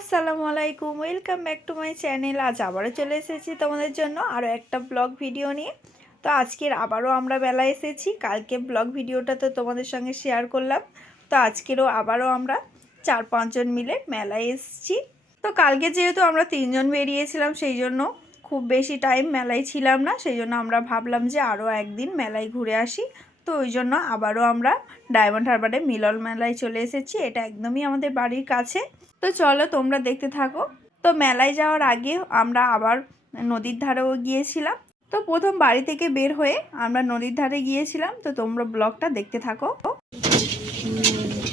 আসসালামু আলাইকুম, welcome back to my channel. আজ আবারও চলে এসেছি তোমাদের জন্য আরও একটা ব্লগ ভিডিও নিয়ে। তো আজকের আবারও আমরা বেলায় এসেছি। কালকে ব্লগ ভিডিওটা তো তোমাদের সঙ্গে শেয়ার করলাম। তো আজকেরও আবারও আমরা 4-5 জন মিলে মেলায় এসেছি। তো কালকে যেহেতু আমরা 3 জন বেরিয়েছিলাম, সেই জন্য খুব বেশি টাইম মেলায় ছিলাম না। সেই জন্য আমরা ভাবলাম যে আরও একদিন মেলায় ঘুরে আসি। তো ওই জন্য আবারও আমরা ডায়মন্ড হারবারে মিলন মেলায় চলে এসেছি। এটা একদমই আমাদের বাড়ির কাছে। তো চলো তোমরা দেখতে থাকো। তো মেলায় যাওয়ার আগে আমরা আবার নদীর ধারেও গিয়েছিলাম। তো প্রথম বাড়ি থেকে বের হয়ে আমরা নদীর ধারে গিয়েছিলাম। তো তোমরা ব্লগটা দেখতে থাকো।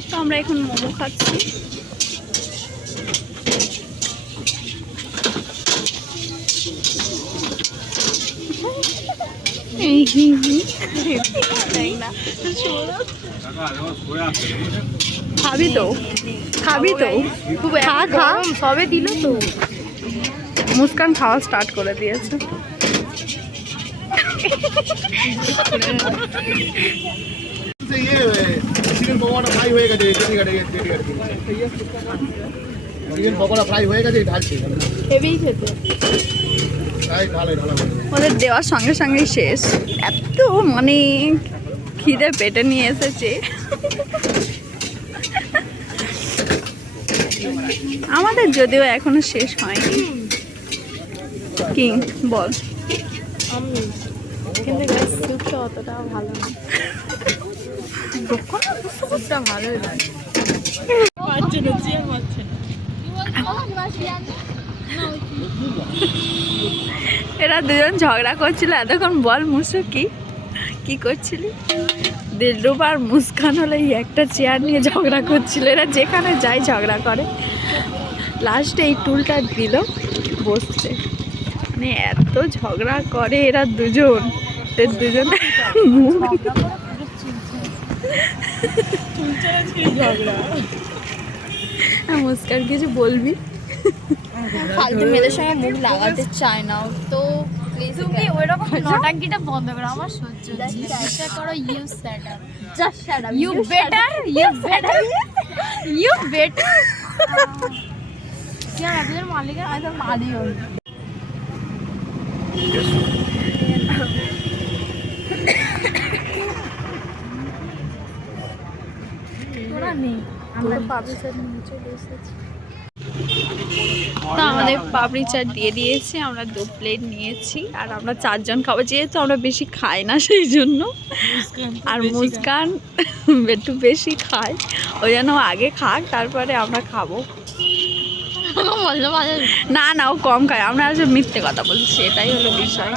তো আমরা এখন মোমো খাচ্ছি। খাবি তো খাবি তো খা খা সবে দিল তো। মুস্কান খাওয়া স্টার্ট করে দিয়েছে। ওদের দেওয়ার সঙ্গে সঙ্গেই শেষ। এত মানে খিদে পেটে নিয়ে এসেছে। আমাদের যদিও এখনো শেষ হয়নি। কি বল? কিন্তু স্যুপটা অতটা ভালো না। স্যুপটা ভালোই লাগে। এরা দুজন ঝগড়া করছিল এতক্ষণ। বল মুসু কি করছিলি? দিলরুবা আর মুস্কান হলে একটা চেয়ার নিয়ে ঝগড়া করছিল। এরা যেখানে যায় ঝগড়া করে। লাস্টে এই টুলটা দিল বসছে। মানে এত ঝগড়া করে এরা দুজন। মুস্কান কিছু বলবি? ফালতু মেয়েদের সঙ্গে মুখ লাগাতে চায় না তো তুমি ওইরকম নটাঙ্কিটা বন্ধ করো। আমার সহ্য হচ্ছে। চেষ্টা করো you set up. Just set up. You better কি আর আপনাদের মালিকের আইদার মালি হল। তোরা নেই, আমরা পাবলি চাট নিয়ে চলে এসেছি। তো আমাদের পাপড়ি চাট দিয়ে দিয়েছে। আমরা 2 প্লেট নিয়েছি আর আমরা 4 জন খাবো। যেহেতু আমরা বেশি খাই না সেই জন্য। আর মুস্কান একটু বেশি খায়, ওই জন্য আগে খাক তারপরে আমরা খাবো। না না, ও কম খায়। আমরা আসলে মিথ্যে কথা বলছি, এটাই হলো বিষয়।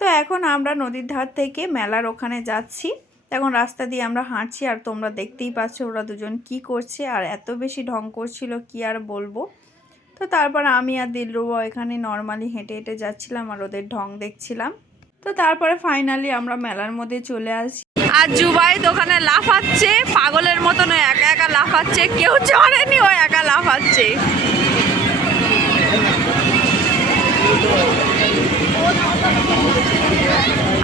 তো এখন আমরা নদীর ধার থেকে মেলার ওখানে যাচ্ছি। এখন রাস্তা দিয়ে আমরা হাঁটছি আর তোমরা দেখতেই পাচ্ছ ওরা দুজন কি করছে। আর এত বেশি ঢং করছিল কি আর বলবো। তো তারপর আমি আর দিলরুবা এখানে নর্মালি হেঁটে হেঁটে যাচ্ছিলাম আর ওদের ঢং দেখছিলাম। তো তারপরে ফাইনালি আমরা মেলার মধ্যে চলে আসি। আর জুবাই দোকানে লাফাচ্ছে পাগলের মতন, একা একা লাফাচ্ছে। কেউ চড়েনি, ও একা লাফাচ্ছে।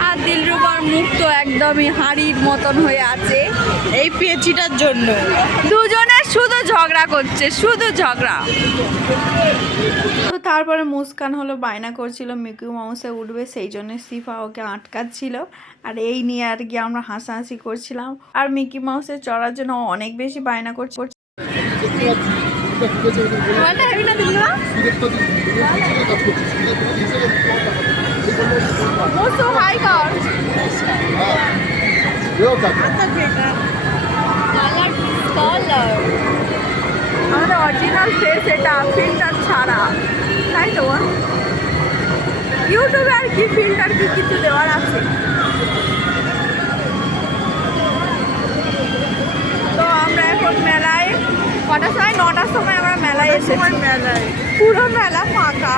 আর দিলরুবার মুখ তো একদমই হাড়ির মতন হয়ে আছে এই পেঁচিটার জন্য। দুজনে শুধু ঝগড়া করছে, শুধু ঝগড়া। তো তারপরে মুস্কান হলো বায়না করছিল মিকি মাউসে উঠবে, সেই জন্য সিফা ওকে আটকাচ্ছিল। আর এই নিয়ে আর কি আমরা হাসাহাসি করছিলাম। আর মিকি মাউসে চড়ার জন্য অনেক বেশি বায়না করছে। আমাদের অরিজিনাল ফেস এটা, ফিল্টার ছাড়া, তাই তো? ইউটিউবে আর কি ফিল্টার কি কিছু দেওয়ার আছে? তো আমরা এখন মেলায় কটার সময়? 9টার সময় আমরা মেলায় এসেছি। মেলায় পুরো মেলা ফাঁকা।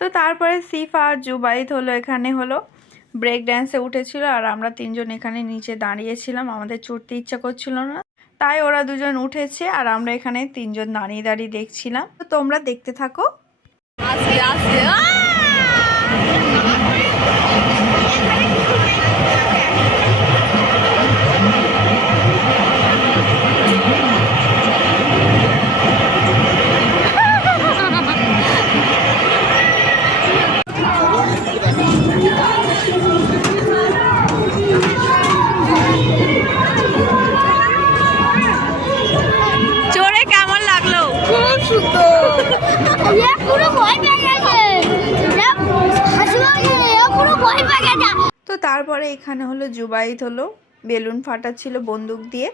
তো তারপরে সিফা আর জুবাইদ হলো এখানে হলো ব্রেক ড্যান্সে উঠেছিল। আর আমরা 3 জন এখানে নিচে দাঁড়িয়েছিলাম। আমাদের চড়তে ইচ্ছা করছিল না, তাই ওরা দুজন উঠেছে আর আমরা এখানে 3 জন দাঁড়িয়ে দাঁড়িয়ে দেখছিলাম। তো তোমরা দেখতে থাকো। তারপরে এখানে হলো জুবাইদ হলো বেলুন ফাটাচ্ছিল বন্দুক দিয়ে।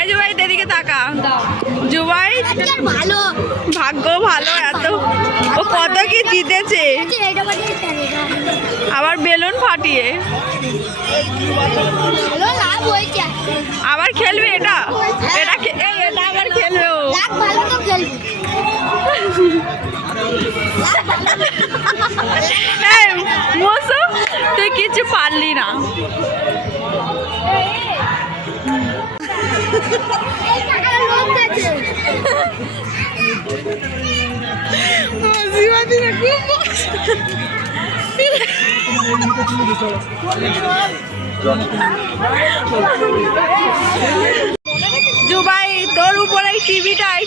এই জুবাইদ এদিকে তাকা। জুবাইদ ভালো ভাগ্য ভালো, এত ও কত কি জিতেছে আবার বেলুন ফাটিয়ে। ভালো লাভ হয়েছে। আবার খেলবে এটা, এটা এটা আবার খেলবে ও। লাভ ভালো তো খেলবে। এই মোসো তুই কিছু পারলি না। এই টাকার লোভ দেখে জুবাই তোর উপরে এই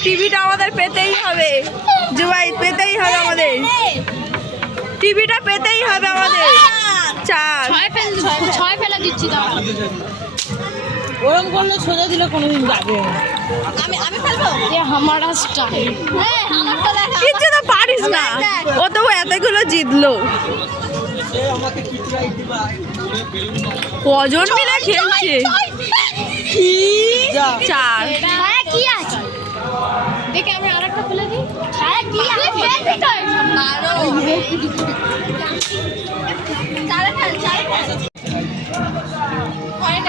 টিভিটা আমাদের পেতেই হবে। জুবাই পেতেই হবে আমাদের, টিভিটা পেতেই হবে আমাদের। চার ছয় ফেলা দিচ্ছি দাও। ওরম করলে সোজা দিলে কোনোদিন যাবে আমি ফেলবো। ये हमारा स्टाइल। হ্যাঁ আমারটা দেখা। কিচ্ছু তো পারিস না, ও তো এতগুলো জিতলো। কজন মিলে খেলছে? চার। হ্যাঁ কি আছে দেখে আমি আরেকটা ফেলে দিই। হ্যাঁ কি আছে মারো। চারে ফেল।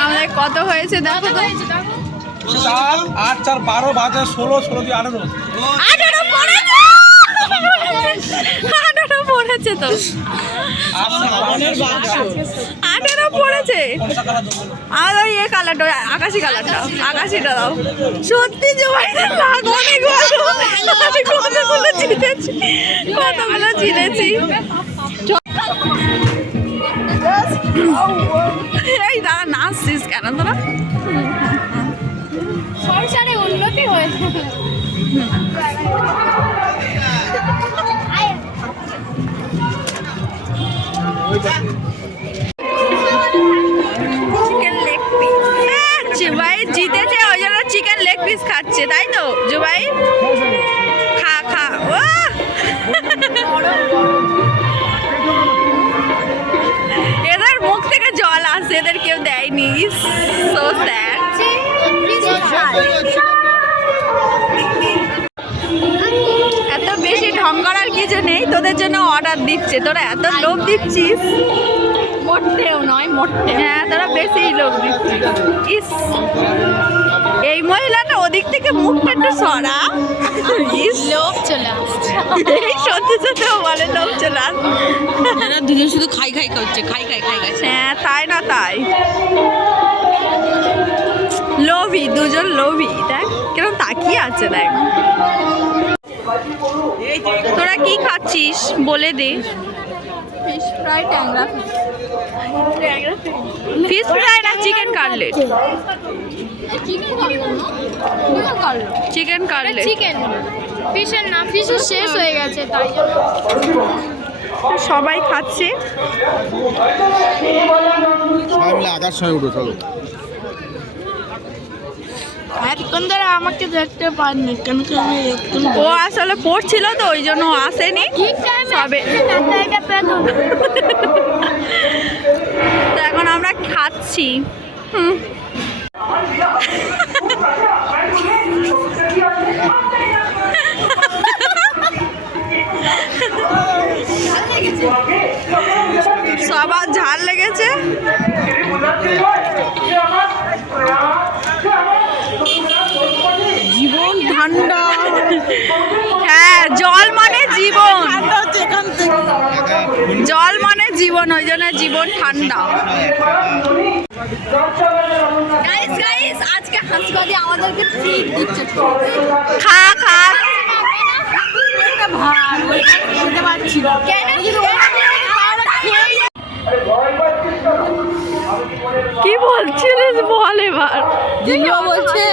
আমাদের কত হয়েছে দেখো তো। 4 8 4 12 বাজে 16 16 দিয়ে 18 18 পড়েছে তো, 18 পড়েছে। আর ওই কালারটা, আকাশি কালারটা, আকাশিটা দাও। সত্যি জুবাইদের লাগ অনেক ভালো, আমি কতগুলো জিতেছি, এই দাঁড়া, নাচছিস কেন তোরা? সংসারে উন্নতি হয়েছে। Chicken leg piece. জুবাই জিতেছে ওই জন্য চিকেন লেগ পিস খাচ্ছে, তাই তো জুবাই? খা খা। ও এদের মুখ থেকে জল আসছে, এদের কেউ দেয়নি। So sad. এত বেশি ঢং করার কিছু নেই, তোদের জন্য অর্ডার দিচ্ছে, তোরা এত লোভ দিচ্ছিস। মোটেও নয়, মোটেও। হ্যাঁ তোরা বেশি লোভ দিচ্ছিস। ইস এই মহিলাটা ওদিক থেকে মুখটা একটু সরা। ইস লোভ চলে আসছে। এই সত্যি সত্যি বলে লোভ চলে আসছে। এরা দুজন শুধু খাই করছে, খাই হ্যাঁ তাই না তাই, লোভী দুজন লোভী। দেখ কিরকম তাকিয়ে আছে, দেখ। তোরা কি খাচ্ছিস বলে দে। ফিশ ফ্রাই, ট্যাংরা ফিশ ফ্রাই না চিকেন কাটলেট? চিকেন করলো। Chicken cutlet. চিকেন ফিশের না, ফিশের শেষ হয়ে গেছে তাই জন্য সবাই খাচ্ছে। সবাই মিলে আকাশ সময় উঠো চলো। এতক্ষণ ধরে আমাকে দেখতে পারিনি কেন কি আমি একদম ও আসলে পড়ছিল তো ওই জন্য আসেনি। ঠিক টাইমে সবে এটা পেতো। তো এখন আমরা খাচ্ছি। হুম সবার ঝাল লেগেছে। জীবন ঠান্ডা। হ্যাঁ জল মানে জীবন, ঠান্ডা হচ্ছে এখান থেকে। জল মানে জীবন, ওই জন্য জীবন ঠান্ডা। গাইস গাইস আজকে হাসপাতালে আমাদেরকে ট্রিট দিচ্ছে। খা খা। খেতে পারছি না। কি বলছিলিস বল এবার। দিদিও বলছে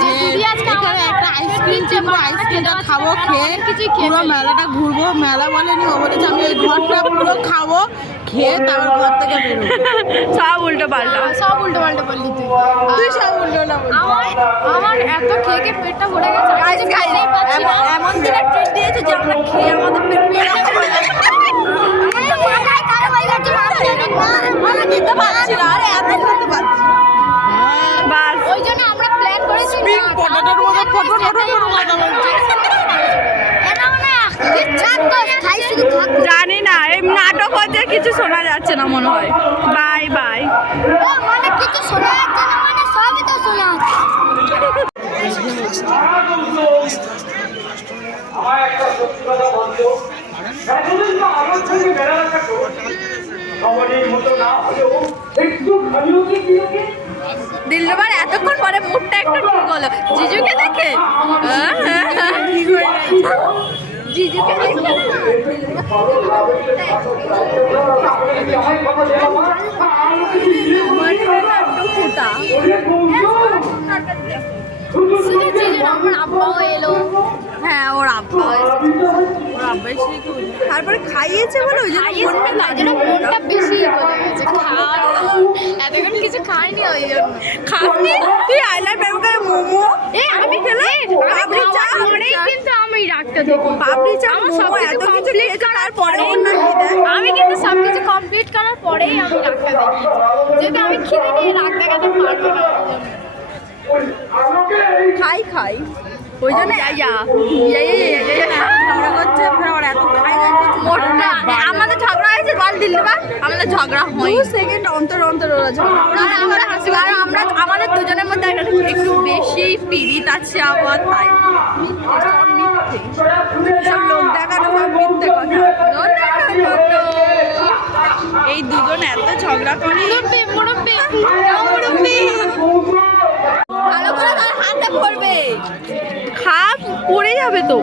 যে দিদি আজকে এখানে একটা আইসক্রিম ছিল, আইসক্রিমটা খাবো, খেয়ে পুরো মেলাটা ঘুরবো। মেলা বলেনি, ও বলেছে আমি এই ঘরটা পুরো খাবো, খেয়ে তারপর ঘর থেকে বেরোবো। সব উল্টো পাল্টা। সব উল্টো পাল্টা বললি তুই। তুই সব উল্টো না বলবি। আমার এত খেয়ে পেটটা ভরে গেছে, আজ খাইতেই পাচ্ছি না। এমন দিনে ট্রিট দিয়েছে যে আমরা খেয়ে আমাদের পেট জানি না, এই নাটক হচ্ছে, কিছু শোনা যাচ্ছে না মনে হয়। Bye bye. কিছু শোনা যাচ্ছে না মানে সবই তো শোনা যাচ্ছে। আমার একটা সত্যি কথা বলতো, এতদিন তো আমার সঙ্গে মেলামেশা করেছি, সবারই মতো না হলেও একটু খালিও কি দিয়েছে। দিলরুবার এতক্ষণ পরে মুডটা একটু ঠিক হলো জিজুকে দেখে। জিজুকে দেখে আমার আব্বাও এলো। হ্যাঁ, ওর আব্বা তারপরে খাইয়েছে বলে ওই জন্য মনটা বেশি বলে গেছে। এতক্ষণ কিছু খাইনি ওই জন্য। খাসনি তুই আইলার বেবুকে মোমো আমি খেলে পাপড়ি চা কিন্তু আমি রাখতে থাকি পাপড়ি চা আমার মোমো সবকিছু এত কিছু কমপ্লিট খেয়েছে করার তারপরে পরে অন্য কি দেয়। আমি কিন্তু সবকিছু কমপ্লিট করার পরেই আমি রাখতে থাকি, যদি আমি খিদে নিয়ে রাখতে গেতে পারবো না। খাই খাই ওই জন্য আমাদের ঝগড়া হয়েছে বল দিলরুবা, আমাদের ঝগড়া হয় 2 সেকেন্ড অন্তর অন্তর ওরা ঝগড়া। আর আমরা আমাদের দুজনের মধ্যে একটু বেশি পিরিত আছে আবার, তাই সব লোক দেখানো সব মিথ্যে কথা। এই দুজন এত ঝগড়া করে। ভালো করে তার হাতে পড়বে, খাপ পড়ে যাবে তো।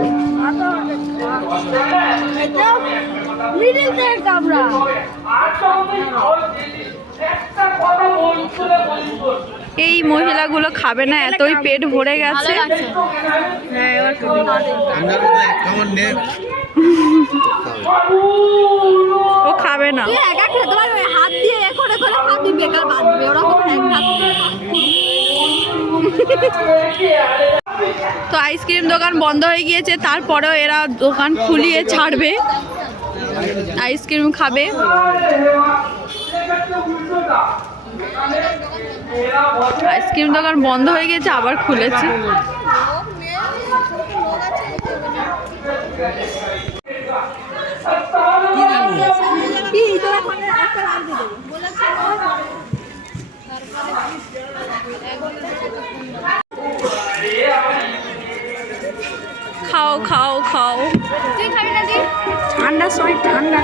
মিডিল থেকে কামড়া এই মহিলাগুলো খাবে না, এতই পেট ভরে গেছে। ও খাবে না, একা খেতে পারবে, হাত দিয়ে করে করে খাবি, বেকার বাঁধবে ওরকম এক হাত। তো আইসক্রিম দোকান বন্ধ হয়ে গিয়েছে, তারপরেও এরা দোকান খুলিয়ে ছাড়বে, আইসক্রিম খাবে। আইসক্রিম দোকান বন্ধ হয়ে গেছে, আবার খুলেছে। খাও খাও খাও, তুই খাবি না? দি ঠান্ডার সময় ঠান্ডা।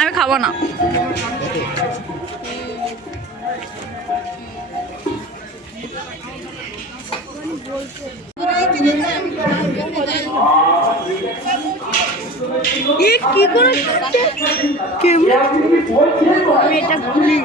আমি খাবো না। কি করে এটা খুলি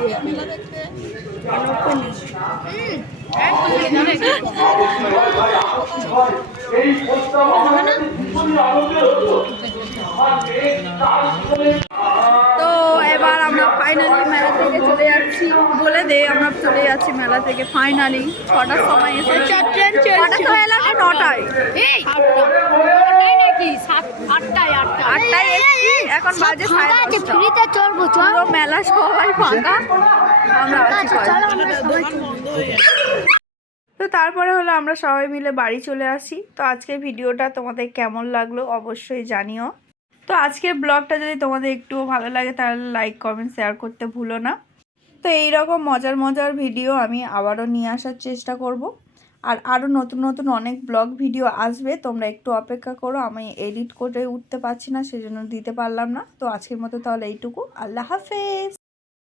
তো এবার আমরা ফাইনালি মেলা থেকে চলে যাচ্ছি, বলে দে আমরা চলে যাচ্ছি মেলা থেকে ফাইনালি। 6টার সময় এসে 6টার সময় এলাম, 9টায় এই 8টায় নাকি 8টায় এসছি, এখন বাজে 10:30। ফ্রিতে চলবো চল। পুরো মেলা সবাই ফাঁকা, আমরা আছি তো তারপরে হলো আমরা সবাই মিলে বাড়ি চলে আসি। তো আজকের ভিডিওটা তোমাদের কেমন লাগলো অবশ্যই জানিও। তো আজকের ব্লগটা যদি তোমাদের একটুও ভালো লাগে তাহলে লাইক কমেন্ট শেয়ার করতে ভুলো না। তো এই রকম মজার মজার ভিডিও আমি আবারও নিয়ে আসার চেষ্টা করব। আর আরও নতুন নতুন অনেক ব্লগ ভিডিও আসবে, তোমরা একটু অপেক্ষা করো। আমি এডিট করে উঠতে পারছি না, সেজন্য দিতে পারলাম না। তো আজকের মতো তাহলে এইটুকু, আল্লাহ হাফেজ।